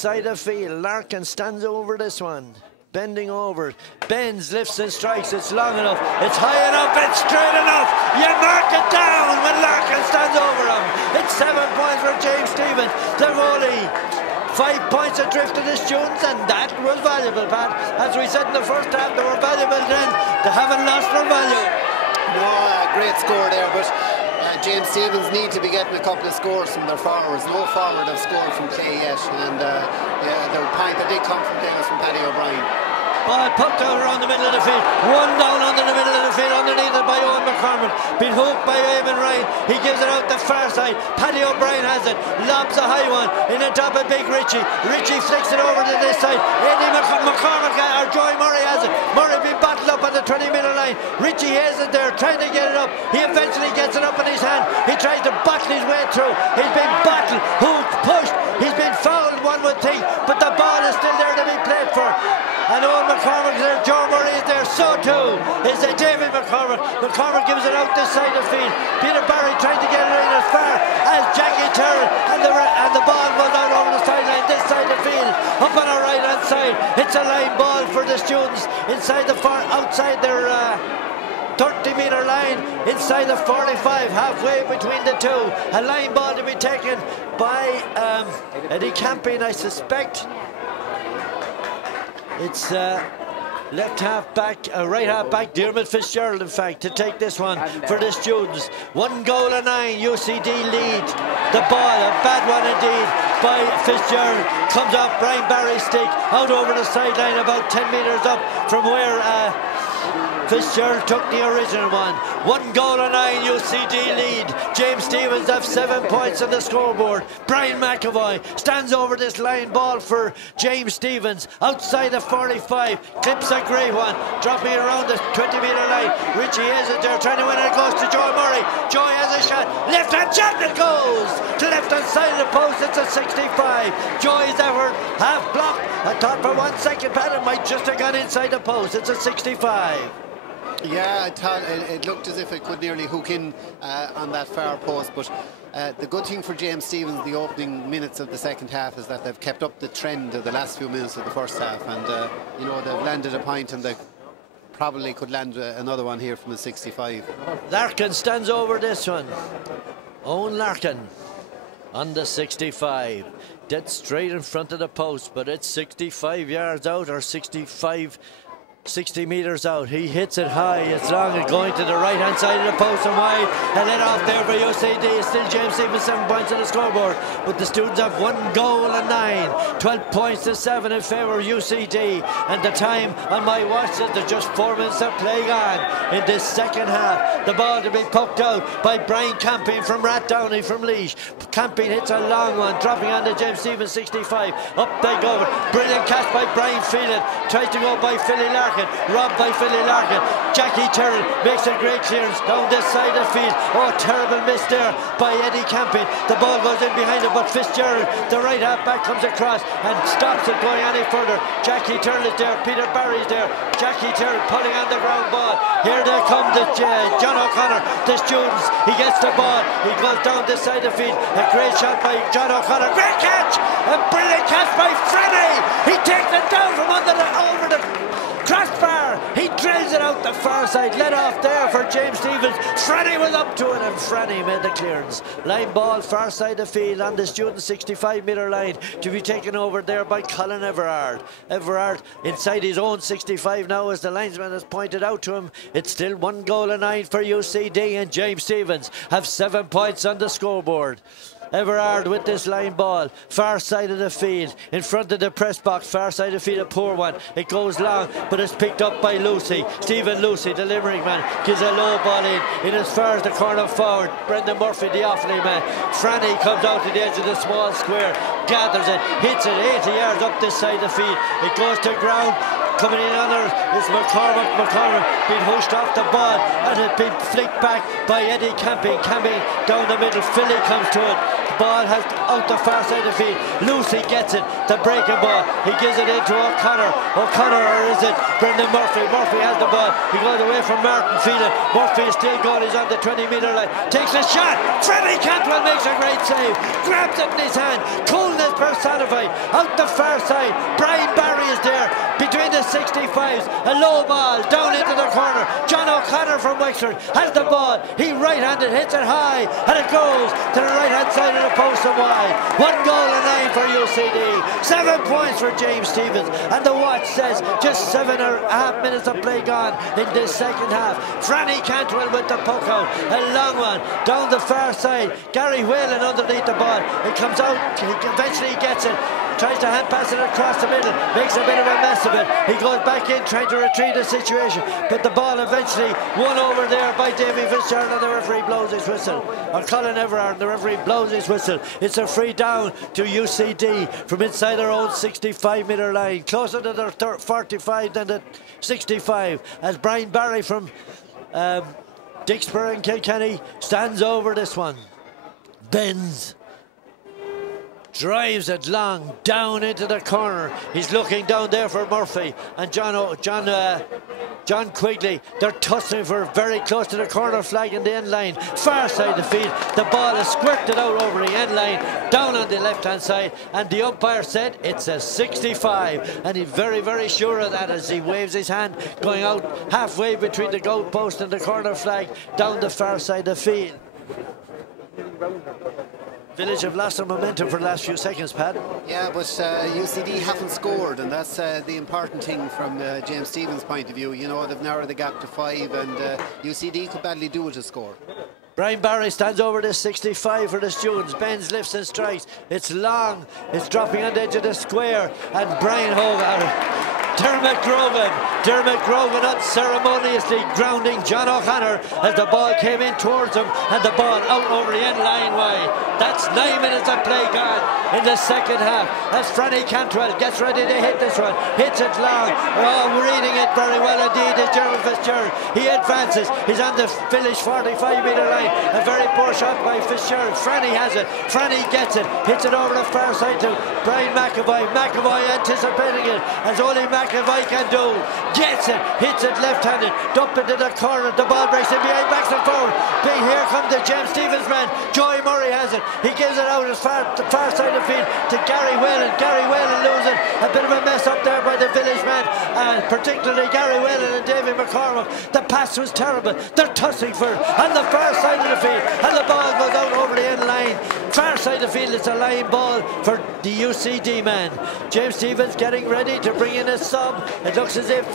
Side of field, Larkin stands over this one. Bending over, bends, lifts and strikes. It's long enough, it's high enough, it's straight enough. You mark it down when Larkin stands over him. It's 7 points for James Stevens. They're only 5 points adrift to the students, and that was valuable, Pat. As we said in the first half, they were valuable then. They haven't lost their value. No, great score there, but James Stevens need to be getting a couple of scores from their forwards. No forward have scored from play yet, and the point that did come from play was from Paddy O'Brien. Ball poked out around the middle of the field. One down under the middle of the field, underneath it by Owen McCormick. Been hooked by Eamon Ryan. He gives it out the far side. Paddy O'Brien has it. Lobs a high one in the top of Big Richie. Richie flicks it over to this side. Eddie McCormick or Joey Murray has it. Murray been bottled up on the 20-metre line. Richie has it there, trying to get it up. He eventually gets it up in his hand. He tries to bottle his way through. He's been bottled, hooked, pushed. He's been fouled, one would think, but the ball is still there to be played for. And Owen McCormick is there, Joe Murray is there, so too is David McCormick. McCormick gives it out this side of the field. Peter Barry trying to get it in as far as Jackie Terry, and the ball goes out over the sideline, this side of the field, up on our right hand side. It's a line ball for the students inside the far outside their 30-metre line, inside the 45, halfway between the two. A line ball to be taken by Eddie Camping, I suspect. It's left half back, right half back, Dermot Fitzgerald, in fact, to take this one for the students. 1 goal and 9, UCD lead. The ball, a bad one indeed by Fitzgerald. Comes off Brian Barry's stick, out over the sideline, about 10 metres up from where Fitzgerald took the original one. 1 goal and 9, UCD lead. James Stevens have 7 points on the scoreboard. Brian McAvoy stands over this line ball for James Stevens. Outside the 45, clips a great one, dropping around the 20-metre line. Richie is it there, trying to win it. It goes to Joey Murray. Joey has a shot. Left hand shot, it goes to left hand side of the post. It's a 65. Joey's effort, half block. I thought for 1 second, Pat, it might just have gone inside the post. It's a 65. Yeah, I thought it looked as if it could nearly hook in on that far post, but the good thing for James Stevens, the opening minutes of the second half, is that they've kept up the trend of the last few minutes of the first half, and you know, they've landed a point, and they probably could land another one here from a 65. Larkin stands over this one. Owen Larkin on the 65, dead straight in front of the post, but it's 65 yards out, or 60 metres out. He hits it high, it's long, and going to the right hand side of the post and wide, and then off there for UCD. It's still James Stevens, 7 points on the scoreboard, but the students have 1 goal and 9, 12 points to 7 in favour of UCD. And the time on my watch says there's just 4 minutes of play on in this second half. The ball to be poked out by Brian Camping from Rathdowney from Laois. Camping hits a long one, dropping on to James Stevens, 65. Up they go, brilliant catch by Brian Phelan, tries to go by Philly Larkin. Robbed by Philly Larkin. Jackie Terrell makes a great clearance down this side of the field. Oh, terrible miss there by Eddie Camping. The ball goes in behind him, but Fitzgerald, the right half back, comes across and stops it going any further. Jackie Terrell is there, Peter Barry's there. Jackie Terrell pulling on the ground ball. Here they come, John O'Connor, the students. He gets the ball, he goes down this side of the field. A great shot by John O'Connor. Great catch! A brilliant catch by Frenny. He takes it down from over the crossbar. He drills it out the far side. Let off there for James Stevens. Franny was up to it, and Franny made the clearance. Line ball far side of the field on the student 65-metre line, to be taken over there by Colin Everard. Everard inside his own 65 now, as the linesman has pointed out to him. It's still 1 goal and 9 for UCD, and James Stevens have 7 points on the scoreboard. Everard with this line ball, far side of the field, in front of the press box, far side of the field, a poor one. It goes long, but it's picked up by Lucy. Stephen Lucy, the Limerick man, gives a low ball in as far as the corner forward. Brendan Murphy, the Offaly man. Franny comes out to the edge of the small square, gathers it, hits it 80 yards up this side of the field. It goes to ground. Coming in on her is McCormick. McCormick being pushed off the ball, and it's been flicked back by Eddie Camping. Camping down the middle. Philly comes to it. ball has out the far side of the field. Lucy gets it, the breaking ball. He gives it into O'Connor. O'Connor, or is it Brendan Murphy? Murphy has the ball. He goes away from Martin Phelan. Murphy is still going. He's on the 20-metre line. Takes a shot. Freddie Cantwell makes a great save. Grabs it in his hand. Coolness personified. Out the far side. Brian Barry is there between the 65s. A low ball down into the corner. John O'Connor from Wexford has the ball. He right-handed, hits it high, and it goes to the right-hand side of the post and wide. 1 goal and 9 for UCD. 7 points for James Stephens. And the watch says just 7.5 minutes of play gone in this second half. Franny Cantwell with the puck out. A long one down the far side. Gary Whalen underneath the ball. It comes out. He eventually gets it. Tries to hand pass it across the middle, makes a bit of a mess of it. He goes back in trying to retrieve the situation, but the ball eventually won over there by Davy Fitzgerald, and the referee blows his whistle. Or Colin Everard, and the referee blows his whistle. It's a free down to UCD from inside their own 65-metre line, closer to their 45 than the 65, as Brian Barry from Dixborough and Kilkenny stands over this one. Bends. Drives it long down into the corner. He's looking down there for Murphy and John Quigley. They're tussling for very close to the corner flag in the end line. Far side of the field. The ball is squirted out over the end line, down on the left hand side, and the umpire said it's a 65, and he's very, very sure of that as he waves his hand going out halfway between the goal post and the corner flag down the far side of the field. Village have lost their momentum for the last few seconds, Pat. Yeah, but UCD haven't scored, and that's the important thing from James Stephens' point of view. You know, they've narrowed the gap to 5, and UCD could badly do with a score. Brian Barry stands over the 65 for the students. Bends, lifts and strikes. It's long. It's dropping on the edge of the square, and Brian Hogan. Dermot Grogan unceremoniously grounding John O'Connor as the ball came in towards him, and the ball out over the end line wide. That's 9 minutes of play gone in the second half as Franny Cantwell gets ready to hit this one. Hits it long. Oh, reading it very well indeed is Gerald Fitzgerald. He advances. He's on the village 45-metre line. A very poor shot by Fitzgerald. Franny has it. Franny gets it. Hits it over the far side to Brian McAvoy. McAvoy anticipating it as only McAvoy can do. Gets it. Hits it left-handed. Dump into the corner. The ball breaks in behind. Backs and forward. Here comes the James Stephens man. Joey Murray has it. He gives it out as far the far side of the field to Gary Whalen. Gary Whalen losing. A bit of a mess up there by the village man, and particularly Gary Whalen and David McCormick. The pass was terrible. They're tussling for it on the far side of the field, and the ball goes out over the end line. Far side of the field, it's a line ball for the UCD man. James Stephens getting ready to bring in a sub. It looks as if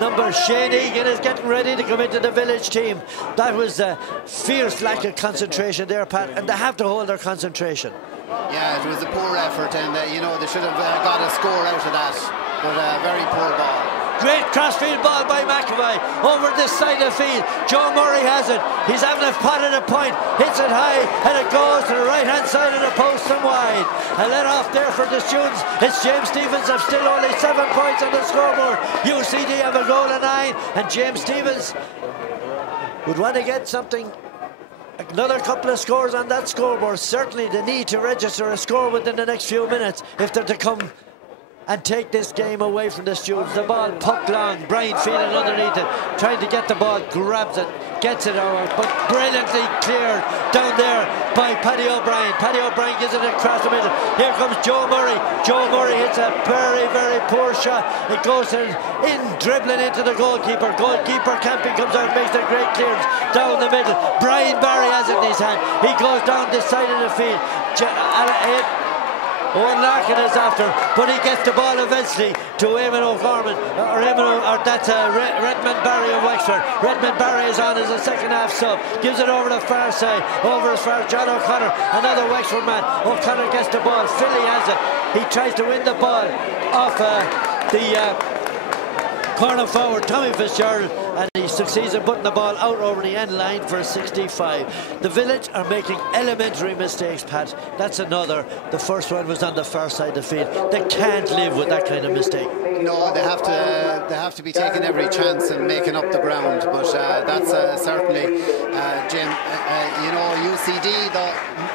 number Shane Egan is getting ready to come into the village team. That was a fierce lack of concentration there, Pat, and they have to hold their concentration. Yeah, it was a poor effort, and you know, they should have got a score out of that, but a very poor ball. Great crossfield ball by McAvoy over this side of the field. Joe Murray has it. He's having a pot at a point. Hits it high, and it goes to the right-hand side of the post and wide. A let off there for the students. It's James Stephens have still only 7 points on the scoreboard. UCD have a goal of 9, and James Stephens would want to get something. Another couple of scores on that scoreboard. Certainly they need to register a score within the next few minutes if they're to come and take this game away from the students. The ball puck long, Brian Phelan underneath it, trying to get the ball, grabs it, gets it out, but brilliantly cleared down there by Paddy O'Brien. Paddy O'Brien gives it across the middle. Here comes Joe Murray. Joe Murray hits a very, very poor shot. It goes in dribbling into the goalkeeper. Goalkeeper Camping comes out, makes a great clearance down the middle. Brian Barry has it in his hand. He goes down this side of the field. Owen Larkin is after, but he gets the ball eventually to Eamon O'Gorman, or that's Redmond Barry of Wexford. Redmond Barry is on as a second half sub, gives it over the far side, over as far as John O'Connor, another Wexford man. O'Connor gets the ball, Philly has it. He tries to win the ball off the corner forward Tommy Fitzgerald, and he succeeds in putting the ball out over the end line for a 65. The village are making elementary mistakes, Pat. That's another. The first one was on the far side of the field. They can't live with that kind of mistake. No, they have to be taking every chance and making up the ground. But that's certainly, Jim. You know, UCD.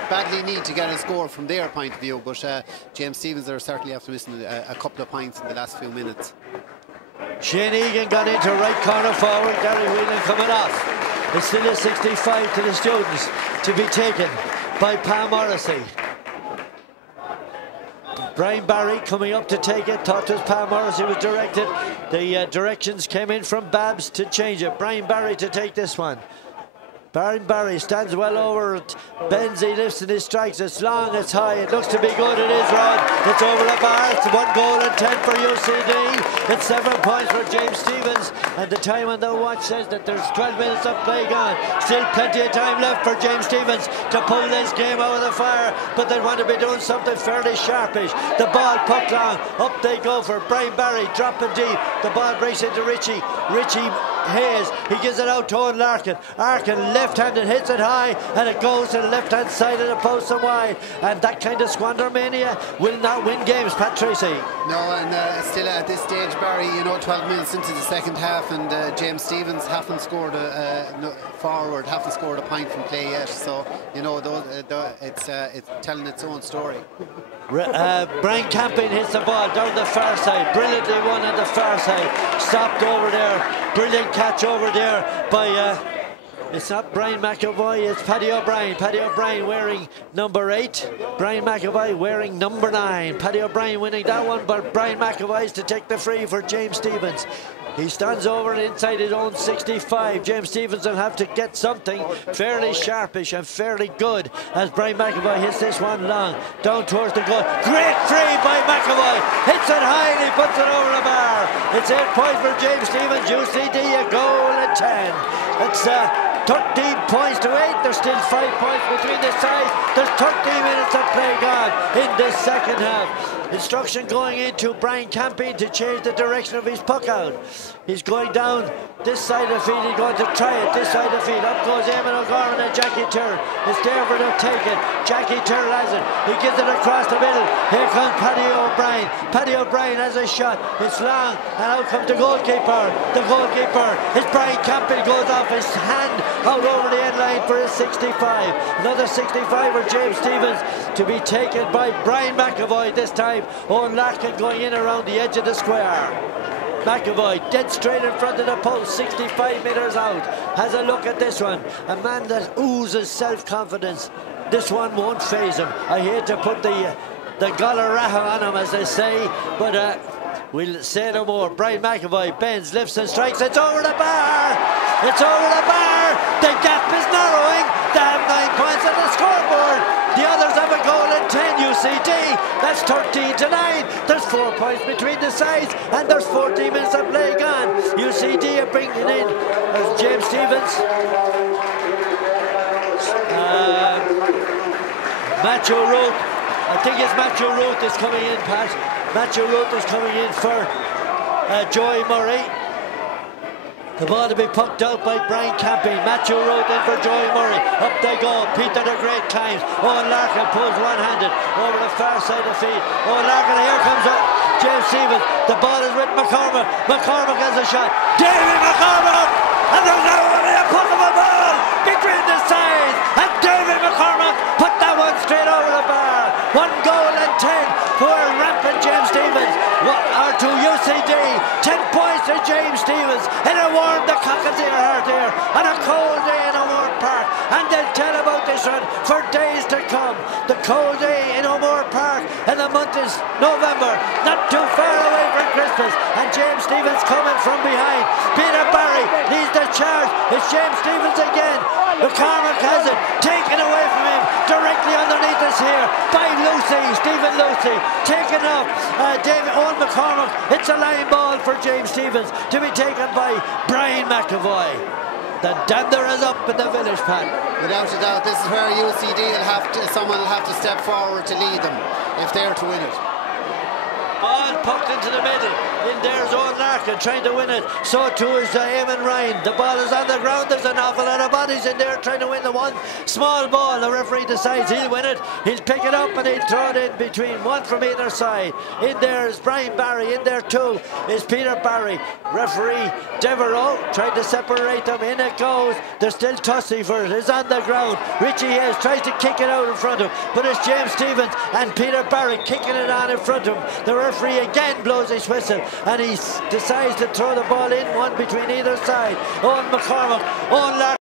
badly need to get a score from their point of view, but James Stephens are certainly after missing a couple of points in the last few minutes. Shane Egan got into right corner forward. Gary Whelan coming off. It's still a 65 to the students to be taken by Pam Morrissey. Brian Barry coming up to take it. Thought it was Pam Morrissey was directed. The directions came in from Babs to change it. Brian Barry to take this one. Brian Barry stands well over it. Bends, he lifts and he strikes. It's long, it's high. It looks to be good. It is, Rod. It's over the bar. It's 1 goal and 10 for UCD. It's 7 points for James Stephens. And the time on the watch says that there's 12 minutes of play gone. Still plenty of time left for James Stephens to pull this game out of the fire. But they want to be doing something fairly sharpish. The ball puck long. Up they go for Brian Barry. Dropping deep. The ball breaks into Richie. Richie Hayes. He gives it out to Owen Larkin. Larkin left-handed hits it high and it goes to the left-hand side of the post and wide. And that kind of squander mania will not win games, Pat Tracy. No, and still at this stage, Barry, you know, 12 minutes into the second half, and James Stephens haven't scored forward, haven't scored a point from play yet. So, you know, it's telling its own story. Brian Camping hits the ball down the far side. Brilliantly won on the far side. Stopped over there. Brilliant catch over there by... it's not Brian McAvoy, it's Paddy O'Brien. Paddy O'Brien wearing number 8. Brian McAvoy wearing number 9. Paddy O'Brien winning that one, but Brian McAvoy is to take the free for James Stephens. He stands over inside his own 65. James Stephens will have to get something fairly sharpish and fairly good as Brian McAvoy hits this one long down towards the goal. Great free by McAvoy. Hits it high and he puts it over the bar. It's 8 points for James Stephens. UCD a goal and 10. It's 13 points to 8. There's still 5 points between the sides. There's 13 minutes of play gone in this second half. Instruction going into Brian Camping to change the direction of his puck out. He's going down this side of the field. He's going to try it this side of the field. Up goes Eamon O'Gorman and Jackie Turr. It's there for them to take it. Jackie Turr has it. He gives it across the middle. Here comes Paddy O'Brien. Paddy O'Brien has a shot. It's long and out comes the goalkeeper. The goalkeeper is Brian Camping. Goes off his hand out over the end line for his 65. Another 65 for James Stephens to be taken by Brian McAvoy this time. Owen Larkin going in around the edge of the square. McAvoy dead straight in front of the post, 65 metres out. Has a look at this one. A man that oozes self-confidence. This one won't faze him. I hate to put the Galaraha on him, as they say, but we'll say no more. Brian McAvoy bends, lifts and strikes. It's over the bar. It's over the bar. The gap is narrowing. They have 9 points on the scoreboard. The others have a goal and 10 UCD. That's 13 to 9. There's 4 points between the sides and there's 14 minutes of play gone. UCD are bringing in as James Stephens. Matthew Root. I think it's Matthew Root is coming in, Pat. Matthew Root is coming in for Joey Murray. The ball to be pucked out by Brian Camping. Matthew Root in for Joey Murray. Up they go. Peter the Great climbs. Owen Larkin pulls one-handed over the far side of the field. Owen Larkin, here comes James Stephens. The ball is with McCormack. McCormack has a shot. Davy McCormack! And there's now only a puck of a ball between the sides. And Davy McCormack put that one straight over the bar. 1 goal and 10 for rampant James Stephens. Or to UCD. 10 points to James Stephens. And it warmed the cock of their heart here on a cold day in O'Moore Park. And they'll tell about this one for days to come. The cold day in O'Moore Park, and the month is November, not too far away from Christmas. And James Stephens coming from behind. Peter Barry leads the charge. It's James Stephens again. McCormack has it taken away from him directly underneath us here by Stephen Lucy, taken up David Owen McCormack. It's a line ball for James Stephens to be taken by Brian McAvoy. The dander is up in the village, Pat. Without a doubt, this is where UCD will have to, someone will have to step forward to lead them if they're to win it. Ball poked into the middle. In there's Owen Larkin trying to win it. So too is Eamon Ryan. The ball is on the ground. There's an awful lot of bodies in there trying to win the one. Small ball. The referee decides he'll win it. He'll pick it up and he'll throw it in between. One from either side. In there is Brian Barry. In there too is Peter Barry. Referee Devereaux tried to separate them. In it goes. There's still Tussey for it. It's on the ground. Richie Hayes tries to kick it out in front of him. But it's James Stevens and Peter Barry kicking it on in front of him. The referee again blows his whistle and he decides to throw the ball in, one between either side. Owen McCormack, Owen Larkin.